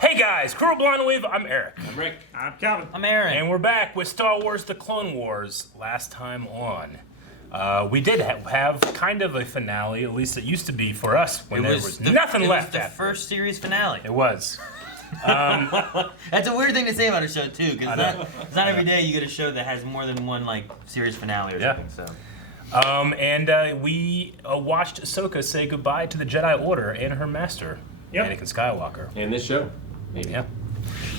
Hey guys, Crew Blind Wave, I'm Eric. I'm Rick. I'm Calvin. I'm Aaron. And we're back with Star Wars The Clone Wars last time on. We did have kind of a finale, at least it used to be for us, when there was nothing left. It was the after. first series finale. It was. That's a weird thing to say about a show too, because it's not every day you get a show that has more than one like series finale or something. So. We watched Ahsoka say goodbye to the Jedi Order and her master, Anakin Skywalker. And this show, maybe.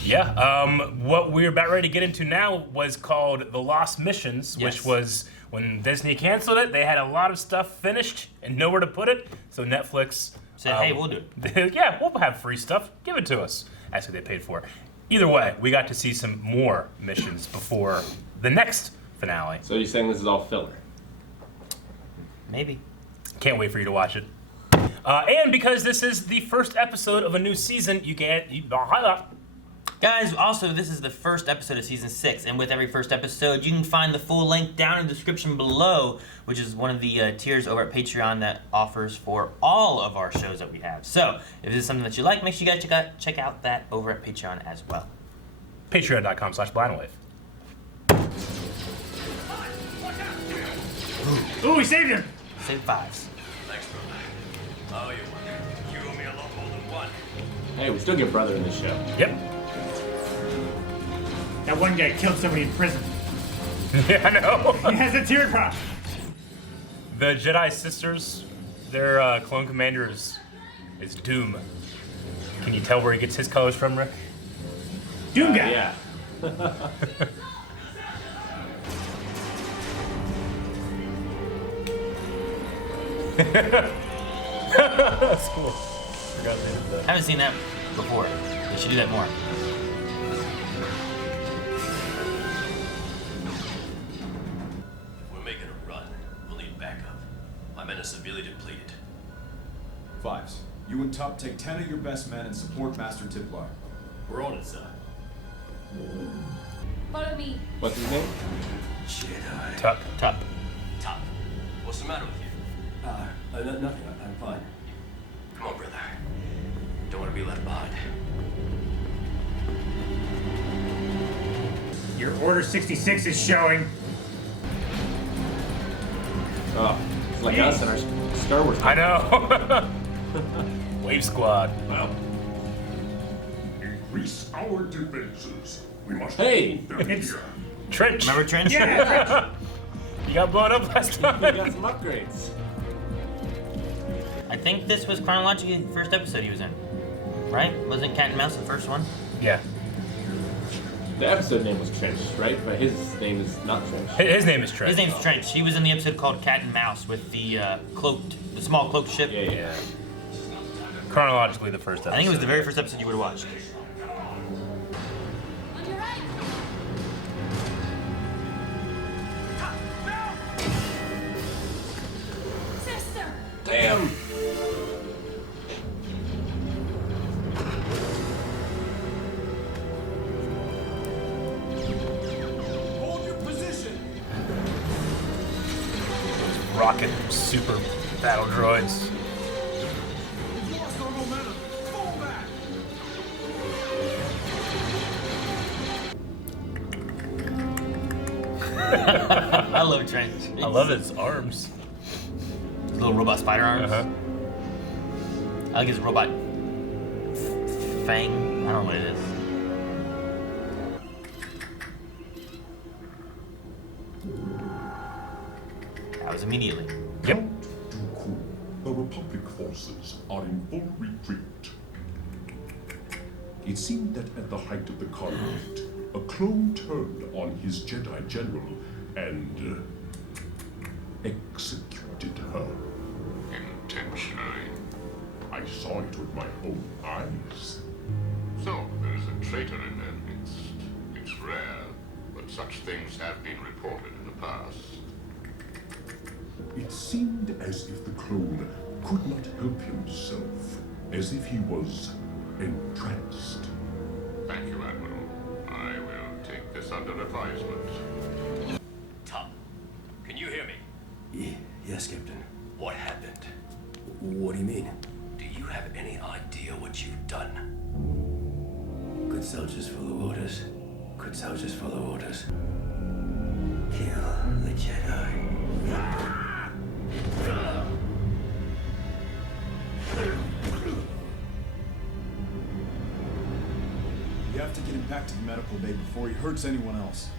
Yeah. What we're about ready to get into now was called The Lost Missions, which was when Disney canceled it. They had a lot of stuff finished and nowhere to put it, so Netflix said, "Hey, we'll do it." Yeah, we'll have free stuff. Give it to us. That's what they paid for. Either way, we got to see some more missions before the next finale. So you're saying this is all filler? Maybe. Can't wait for you to watch it. And because this is the first episode of a new season, Guys, also, this is the first episode of Season 6, and with every first episode, you can find the full link down in the description below, which is one of the tiers over at Patreon that offers for all of our shows that we have. So, if this is something that you like, make sure you guys check out that over at Patreon as well. Patreon.com/blindwave. Ooh, we saved him! Save fives. Thanks, brother. Oh, you won. You owe me a lot more than one. Hey, we still get brother in the show. Yep. That one guy killed somebody in prison. Yeah, I know. He has a teardrop. The Jedi Sisters, their clone commander is Doom. Can you tell where he gets his colors from, Rick? Doom guy. Yeah. That's cool. Forgot they did that. Haven't seen that before. They should do that more. If we're making a run, we'll need backup. My men are severely depleted. Fives, you and Tup take 10 of your best men and support Master Tiplar. We're on it, sir. Follow me. What's his name? Jedi. Tup. Top. Top. What's the matter with you? Nothing. I'm fine. Come on, brother. Don't want to be left behind. Your Order 66 is showing. Oh, it's like us and our Star Wars. I know. Wave Squad. Well, increase our defenses. We must Hey! hold them It's- here. Trench. Remember Trench? Yeah, You got blown up last We got time. some upgrades. I think this was chronologically the first episode he was in. Right? Wasn't Cat and Mouse the first one? Yeah. The episode name was Trench, right? But his name is not Trench. His name is Trench. His name's Trench. He was in the episode called Cat and Mouse with the the small cloaked ship. Yeah. Chronologically, the first episode. I think it was the very first episode you would have watched. On your right. Sister. Damn! Hold your position! rocket super battle droids. We've lost our momentum! Fall back! I love Trench. I love his arms. His little robot spider arms. Uh-huh. I like his robot fang. I don't know what it is. That was immediately. Yep. Dooku, the Republic forces are in full retreat. It seemed that at the height of the conflict, a clone turned on his Jedi general and executed her. Intentionally. I saw it with my own eyes. So, there is a traitor in their midst. It's rare, but such things have been reported in the past. It seemed as if the clone could not help himself, as if he was entranced. Thank you, Admiral. I will take this under advisement. Top. Can you hear me? Yes, Captain. What happened? What do you mean? Do you have any idea what you've done? Good soldiers follow orders. Good soldiers follow orders. Kill the Jedi. We have to get him back to the medical bay before he hurts anyone else.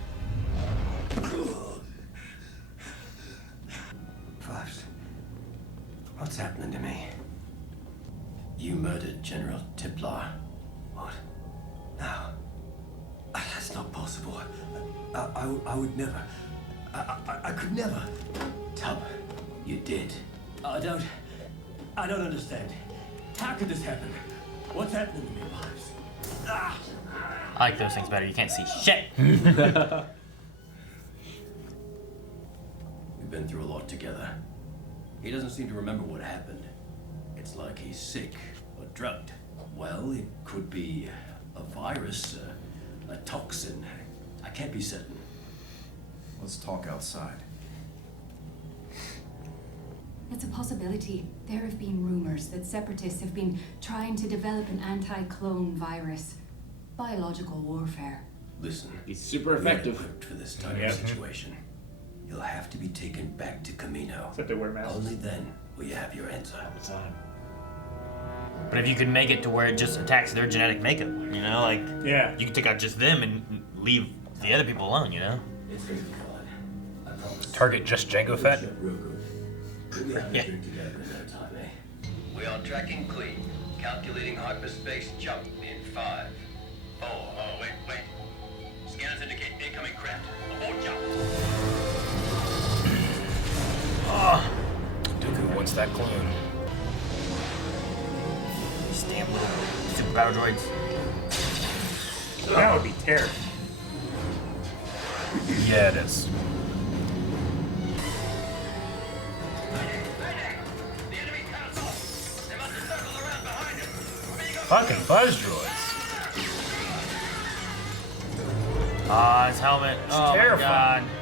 Fives, what's happening to me? You murdered General Tiplar. What? No. That's not possible. I would never. I could never. Tub, you did. I don't understand. How could this happen? What's happening to me, Fives? I like those things better. You can't see shit. We've been through a lot together. He doesn't seem to remember what happened. It's like he's sick or drugged. Well, it could be a virus, a toxin. I can't be certain. Let's talk outside. It's a possibility. There have been rumors that separatists have been trying to develop an anti-clone virus. Biological warfare. Listen, He's super we're effective. equipped for this type Yeah. of situation. You'll have to be taken back to Camino. Except they wear masks. Only then will you have your answer. But if you could make it to where it just attacks their genetic makeup, you know, like Yeah. you could take out just them and leave the other people alone, you know? It's gonna be fun. I promise. Target just Django Fett. Real good. We'll be having Yeah. a drink together in no time, eh? We are tracking clean. Calculating hyperspace jump in 5. Oh, wait. Scanners indicate incoming craft. Abort jump. Dooku wants that clone. These damn little superpower droids. That would be terrible. Yeah, it is. The enemy counts off. They must have circled around behind him. Fucking buzz droids. Ah, his helmet. Oh terrifying. my god.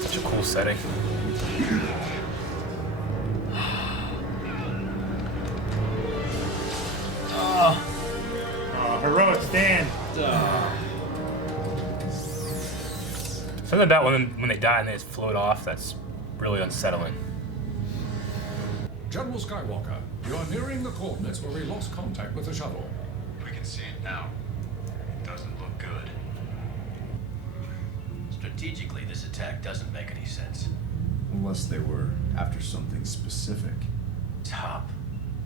Such a cool setting. Oh, heroic stand. Something about when they die and they just float off, that's really unsettling. General Skywalker, you are nearing the coordinates where we lost contact with the shuttle. We can see it now. It doesn't look good. Strategically, this attack doesn't make any sense. Unless they were after something specific. Top.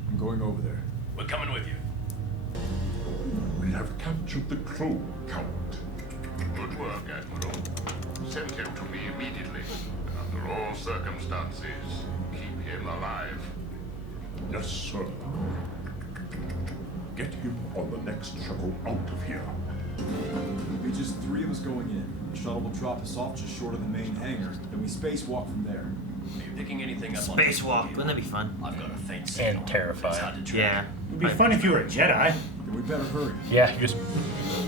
I'm going over there. We're coming with you. We have captured the clone, Count. Good work, Admiral. Send him to me immediately. Under all circumstances, keep him alive. Yes, sir. Get him on the next shuttle out of here. There'll be just 3 of us going in. The shuttle will drop us off just short of the main hangar. Then we spacewalk from there. Are you picking anything up on Spacewalk. Wouldn't that be fun? I've got a faint signal. And terrifying. It's hard to track. Yeah. It'd be fun if you were a Jedi. Then we better hurry. Yeah, you just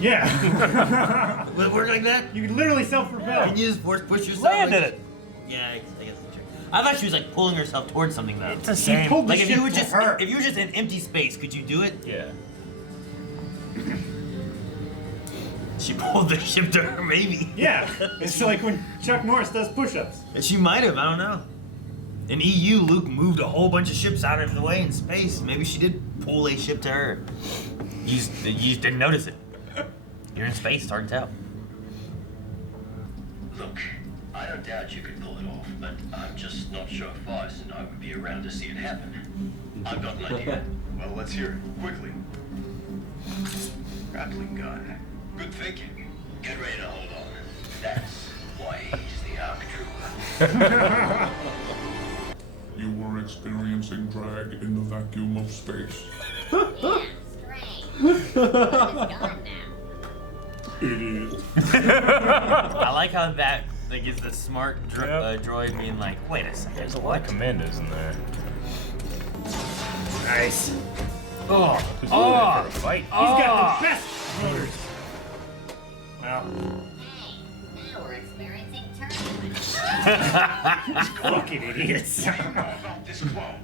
Yeah. Will it work like that? You could literally self-propel. Can you just force push yourself? landed like- it. Yeah, I guess that's true. I thought she was like pulling herself towards something though. It's the She same. pulled the Like if ship you were to just her. if you were just in empty space, could you do it? Yeah. She pulled the ship to her, maybe. Yeah. It's like when Chuck Norris does push-ups. And she might have. I don't know. In EU, Luke moved a whole bunch of ships out of the way in space. Maybe she did pull a ship to her. You just didn't notice it. You're in space. It's hard to tell. Look, I don't doubt you could pull it off, but I'm just not sure Foz and I would be around to see it happen. I've got an idea. Well, let's hear it, quickly. Grappling gun. Good thinking. Get ready to hold on. That's why he's the ARC trooper. You were experiencing drag in the vacuum of space. Yeah, strange. But it's gone now. Idiot. I like how that like is the smart Yep. droid being like, wait a second. There's a lot of commandos in there. Nice. Oh, who's for a fight? He's got the best motors. Well, Hey, now we're experiencing turbulence. fucking idiots. This clone.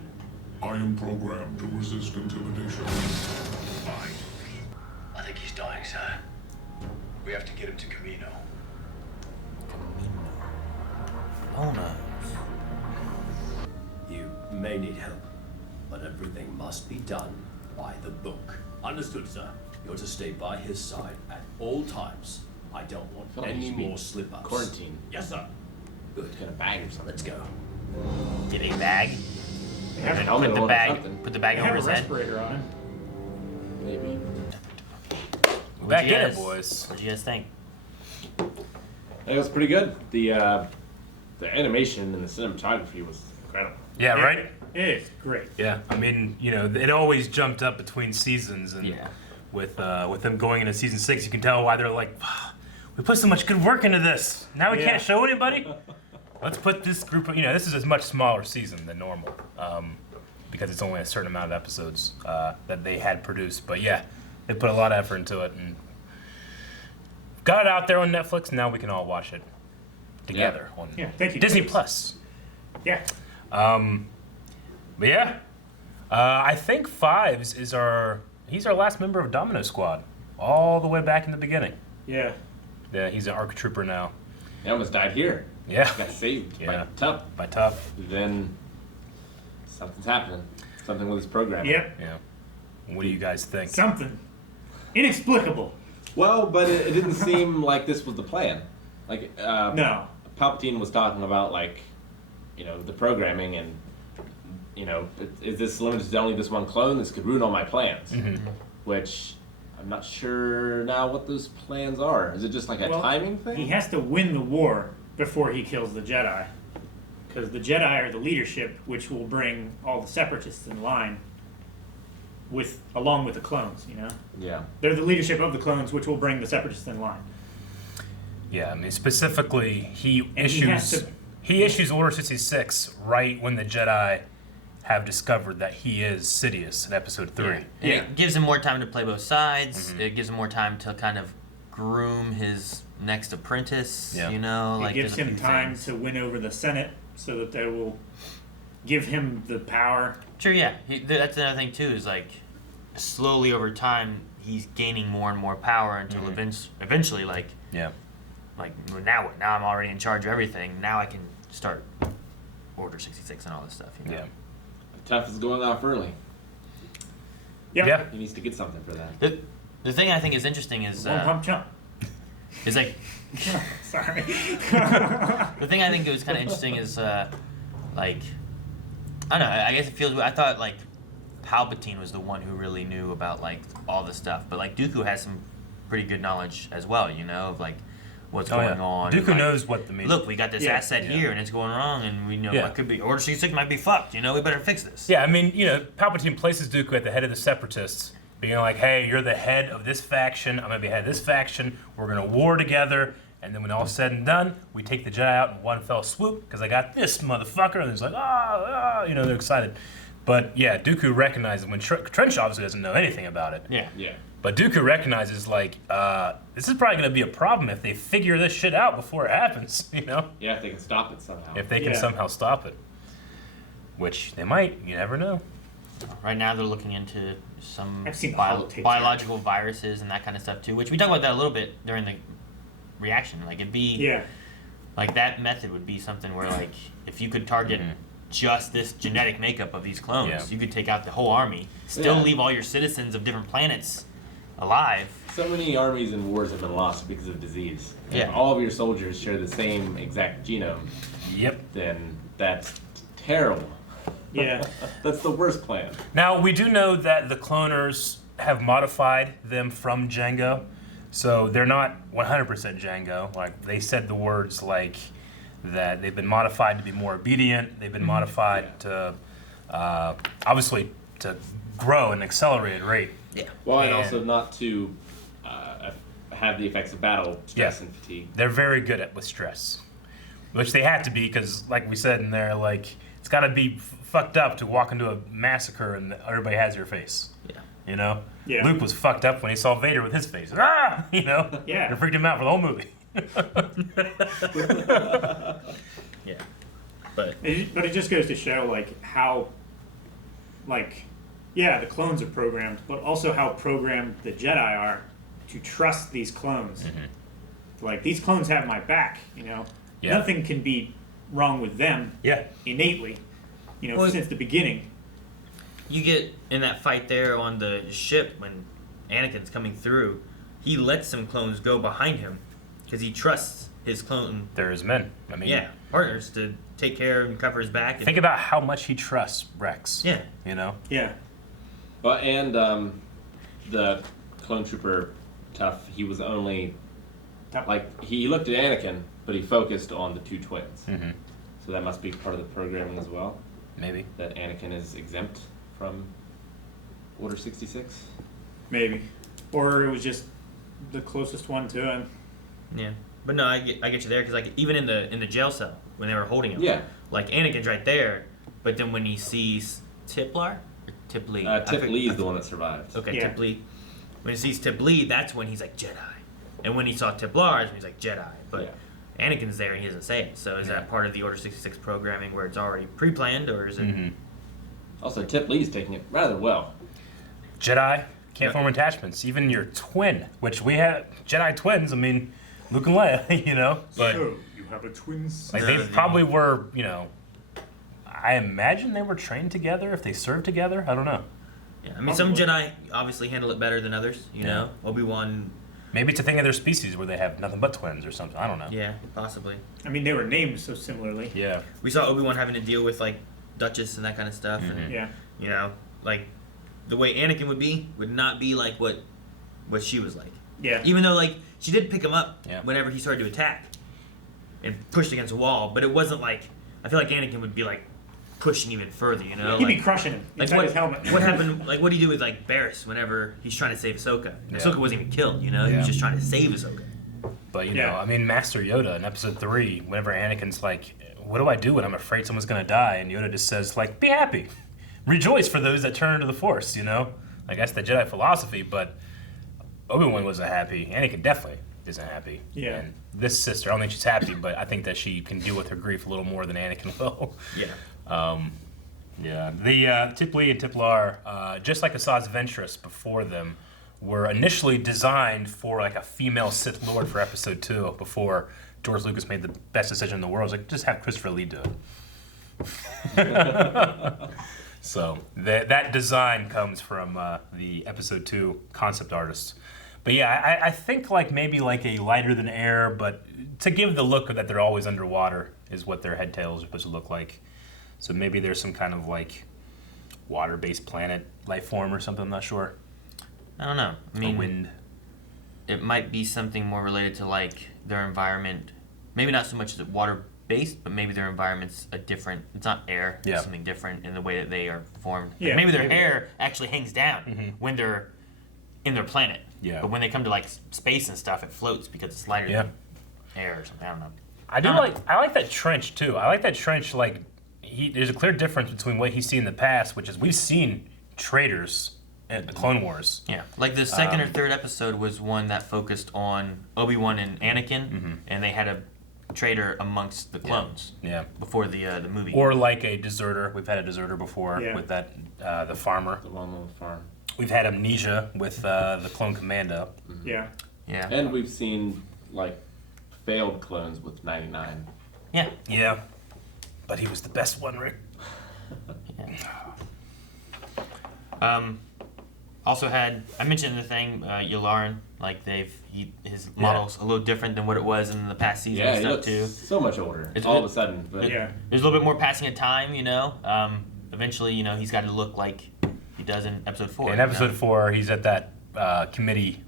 I am programmed to resist intimidation. I think he's dying, sir. We have to get him to Camino. Mona. You may need help, but everything must be done by the book. Understood, sir. You're to stay by his side at all times. I don't want Felt like any you should be more slip-ups. quarantine. Yes, sir. Good. Got a bag or something. Let's go. Get a bag. They have, An helmet Put the on or bag. something. Put the bag they over have a his head. respirator on him. Maybe. We're back in you it, guys- boys. What do you guys think? It was pretty good. The animation and the cinematography was incredible. Yeah, right? It is great. Yeah, I mean, you know, it always jumped up between seasons, and Yeah. with them going into season 6, you can tell why they're like, "Ah, we put so much good work into this. Now we Yeah. can't show anybody. Let's put this group of, this is a much smaller season than normal, because it's only a certain amount of episodes that they had produced. But yeah, they put a lot of effort into it, and got it out there on Netflix. Now we can all watch it together on Yeah, thank you. Disney Netflix. Plus. Yeah. But yeah, I think Fives is he's our last member of Domino Squad, all the way back in the beginning. Yeah. Yeah, he's an ARC trooper now. He almost died here. Yeah, Got saved Yeah. by Tup. by Top. Then something's happening. Something with his program. Yep. Yeah. What do you guys think? Something inexplicable. Well, but it didn't seem like this was the plan. Like, No. Palpatine was talking about, like, the programming and, is this limited to only this one clone? This could ruin all my plans. Mm-hmm. Which I'm not sure now what those plans are. Is it just like a Well, timing thing? He has to win the war before he kills the Jedi. Because the Jedi are the leadership, which will bring all the Separatists in line along with the clones, Yeah. They're the leadership of the clones, which will bring the Separatists in line. Yeah, I mean specifically, he And he has issues to- he issues Order 66 right when the Jedi have discovered that he is Sidious in Episode 3. Yeah. It gives him more time to play both sides. Mhm. It gives him more time to kind of groom his next apprentice. Yeah. It like gives there's a him few time things. to win over the Senate so that they will give him the power. Sure, yeah. That's another thing too. Is like slowly over time, he's gaining more and more power until eventually, like Yeah. well, now what? Now I'm already in charge of everything. Now I can start Order 66 and all this stuff. Yeah. Tuff is going off early. Yep. Yeah. He needs to get something for that. The thing I think is interesting is One pump chump. is like Sorry. the thing I think was kind of interesting is like I don't know. I guess it feels. I thought like Palpatine was the one who really knew about like all this stuff, but like Dooku has some pretty good knowledge as well. Of like what's going on. Dooku and, like, knows what the meaning. Look, we got this Yeah. asset Yeah. here, and it's going wrong, and we know Yeah. what could be. Order 66 might be fucked. We better fix this. Yeah, I mean, Palpatine places Dooku at the head of the Separatists, being like, hey, you're the head of this faction, I'm going to be head of this faction, we're going to war together, and then when all's said and done, we take the Jedi out in one fell swoop, because I got this motherfucker, and it's like, they're excited. But yeah, Dooku recognizes, when Trench obviously doesn't know anything about it, Yeah. Yeah. but Dooku recognizes, like, this is probably going to be a problem if they figure this shit out before it happens, Yeah, if they can stop it somehow. If they can Yeah. somehow stop it. Which they might, you never know. Right now, they're looking into some I've seen the holotapes biological viruses and that kind of stuff too, which we talked about that a little bit during the reaction. Like it'd be Yeah. like that method would be something where like if you could target just this genetic makeup of these clones, Yeah. you could take out the whole army, still Yeah. leave all your citizens of different planets alive. So many armies and wars have been lost because of disease. Yeah. If all of your soldiers share the same exact genome, Yep. then that's terrible. Yeah. That's the worst plan. Now, we do know that the cloners have modified them from Django, so they're not 100% Django. Like, they said the words like that they've been modified to be more obedient, they've been modified to, obviously, to grow at an accelerated rate. Yeah. Well, and And- also not to have the effects of battle, stress, and fatigue. They're very good at with stress, which they had to be because, like we said in there, like it's got to be fucked up to walk into a massacre and everybody has your face. Yeah. You know, Yeah. Luke was fucked up when he saw Vader with his face. Ah, you know, Yeah. it freaked him out for the whole movie. Yeah. But But it just goes to show, like, how, like, yeah, the clones are programmed, but also how programmed the Jedi are to trust these clones. Like, these clones have my back, you know? Yeah. Nothing can be wrong with them Yeah. innately, you know, Well, since the beginning. you get in that fight there on the ship when Anakin's coming through, he lets some clones go behind him because he trusts his clone. They're his men. I mean, Partners to take care and cover his back. And, think about how much he trusts Rex. Yeah. You know? Yeah. But and the clone trooper Tough, he was only like he looked at Anakin, but he focused on the two twins. Mm-hmm. So that must be part of the programming as well. Maybe. That Anakin is exempt from Order 66. Maybe. Or it was just the closest one to him. Yeah, but no, I get you there because like even in the jail cell when they were holding him, Yeah. like Anakin's right there, but then when he sees Tiplar, or Tip Lee, Tip Lee is the one that survived. Okay, Yeah. Tip Lee. When he sees Tip Lee, that's when he's like Jedi, and when he saw Tiplar, that's when he's like Jedi. But Anakin's there and he doesn't say it. So is that part of the Order 66 programming where it's already pre-planned, or is it? Mm-hmm. Also, Tip Lee's taking it rather well. Jedi can't form attachments. Even your twin, which we have Jedi twins. I mean, Luke and Leia, you know. But So, you have a twin like sister. they probably were, you know. I imagine they were trained together if they served together. I don't know. Yeah, I mean some Jedi obviously handle it better than others. You know, Obi-Wan. Maybe it's a thing of their species where they have nothing but twins or something. I don't know. Yeah, possibly. I mean, they were named so similarly. Yeah. We saw Obi-Wan having to deal with like Duchess and that kind of stuff, and Yeah. you know, like the way Anakin would not be like what she was like. Yeah. Even though like she did pick him up Yeah. whenever he started to attack and pushed against a wall, but it wasn't like I feel like Anakin would be like pushing even further, you know? He'd be like, crushing him like inside what, his helmet. what happened? Like what do you do with like Barriss whenever he's trying to save Ahsoka? Yeah. Ahsoka wasn't even killed, you know? He was Yeah. just trying to save Ahsoka. But you Yeah. know, I mean, Master Yoda in Episode 3, whenever Anakin's like, "What do I do when I'm afraid someone's gonna die?" and Yoda just says, like, "Be happy, rejoice for those that turn to the Force." You know, like that's the Jedi philosophy. But Obi-Wan wasn't happy. Anakin definitely isn't happy. Yeah. And this sister, I don't think she's happy, but I think that she can deal with her grief a little more than Anakin will. Yeah. Yeah, the Tip Lee and Tiplar, just like Asajj Ventress before them, were initially designed for like a female Sith Lord for Episode 2 before George Lucas made the best decision in the world. It was like, just have Christopher Lee do it. So that design comes from the Episode 2 concept artists. But yeah, I think like maybe like a lighter than air, but to give the look that they're always underwater is what their head tails are supposed to look like. So maybe there's some kind of like water-based planet life form or something. I'm not sure. I don't know. I mean, a wind. It might be something more related to like their environment. Maybe not so much as water-based, but maybe their environment's a different. It's not air. Yeah. It's something different in the way that they are formed. Like, Yeah, maybe their maybe. hair actually hangs down when they're in their planet. Yeah. But when they come to like space and stuff, it floats because it's lighter Yeah. than air or something. I don't know. I like that trench too. I like that trench. Like there's a clear difference between what he's seen in the past, which is we've seen traitors at the Clone Wars. Yeah, like the second or third episode was one that focused on Obi-Wan and Anakin, and they had a traitor amongst the clones. Yeah. Before the movie. Or like a deserter. We've had a deserter before with that the farmer. The one on the farm. We've had amnesia with the clone commando. Yeah. Yeah. And we've seen like failed clones with 99. Yeah. Yeah. But he was the best one, Rick. Also had I mentioned the thing Yularen, like his model's a little different than what it was in the past season Yeah, and he stuff looks too. so much older. All of a sudden, but Yeah. There's a little bit more passing of time, you know. Eventually, you know, he's got to look like he does in Episode 4. In you Episode know? 4, he's at that committee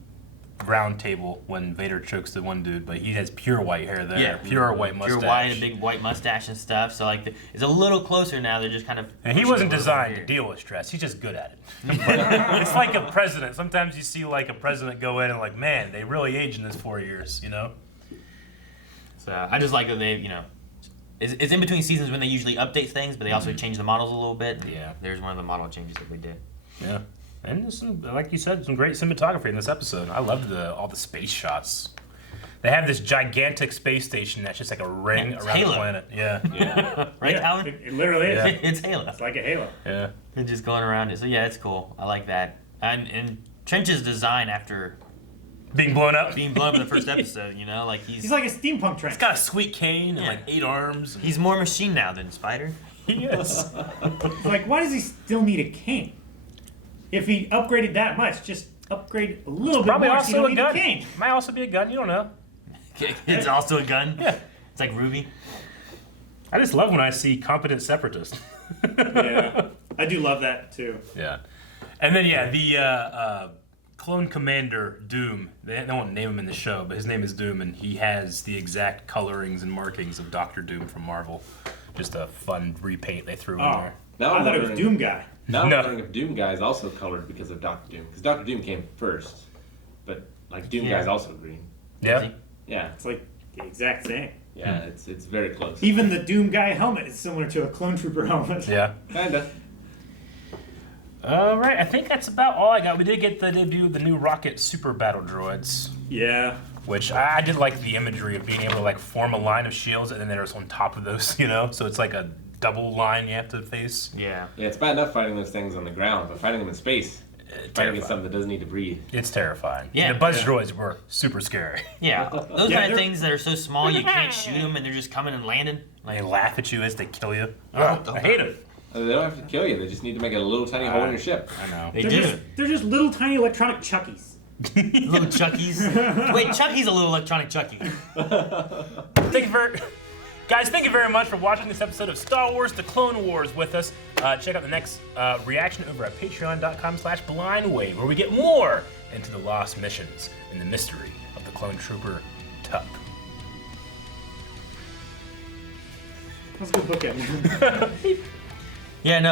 round table when Vader chokes the one dude, but he has pure white hair there. Yeah. Pure white mustache. Pure white, a big white mustache and stuff. So like, it's a little closer now. They're just kind of. And he pushing wasn't it a little designed to weird. deal with stress. He's just good at it. It's like a president. Sometimes you see like a president go in and like, man, they really aged in this 4 years, you know? So I just like that they, you know, it's in between seasons when they usually update things, but they also change the models a little bit. And Yeah. There's one of the model changes that they did. Yeah. And there's some, like you said, some great cinematography in this episode. I loved all the space shots. They have this gigantic space station that's just like a ring around Halo. the planet. Yeah. Right, Yeah, Alan? it literally is. Yeah. It's Halo. It's like a halo. Yeah. They're just going around it. So yeah, it's cool. I like that. And Trench's design after Being blown up. being blown up in the first episode, you know, like He's like a steampunk trench. He's got a sweet cane and Yeah. like 8 arms. he's more machine now than Spider. He is. Like, why does he still need a cane? If he upgraded that much, just upgrade a little bit Probably more so you also don't a need a gun. cane. Might also be a gun. You don't know. It's also a gun. Yeah. It's like Ruby. I just love when I see competent separatists. Yeah, I do love that too. Yeah. And then, yeah, the clone commander, Doom. They won't name him in the show, but his name is Doom, and he has the exact colorings and markings of Dr. Doom from Marvel. Just a fun repaint they threw in Oh, there. Now I I'm thought it was wondering- Doom Guy. Now I'm No. wondering if Doom Guy is also colored because of Doctor Doom. Because Doctor Doom came first. But, like, Doom Yeah. Guy's also green. Yeah. Yeah. It's like the exact same. Yeah, it's very close. Even the Doom Guy helmet is similar to a clone trooper helmet. Yeah. Kinda. All right, I think that's about all I got. We did get the debut of the new Rocket Super Battle Droids, Yeah. which I did like the imagery of being able to like form a line of shields and then there's on top of those, you know? So it's like a double line you have to face. Yeah. Yeah, it's bad enough fighting those things on the ground, but fighting them in space, fighting Terrifying. against something that doesn't need to breathe. It's terrifying. Yeah. The Buzz Yeah. Droids were super scary. Yeah. Those Yeah, kind they're- of things that are so small you can't shoot them and they're just coming and landing. They laugh at you as they kill you. Oh, I hate it. They don't have to kill you, they just need to make a little tiny hole in your ship. I know. They They're just little tiny electronic Chuckies. Little Chuckies. Wait, Chucky's a little electronic Chucky. Guys, thank you very much for watching this episode of Star Wars The Clone Wars with us. Check out the next reaction over at patreon.com/blindwave, where we get more into the lost missions and the mystery of the clone trooper Tup. Let's go book it. Yeah, no.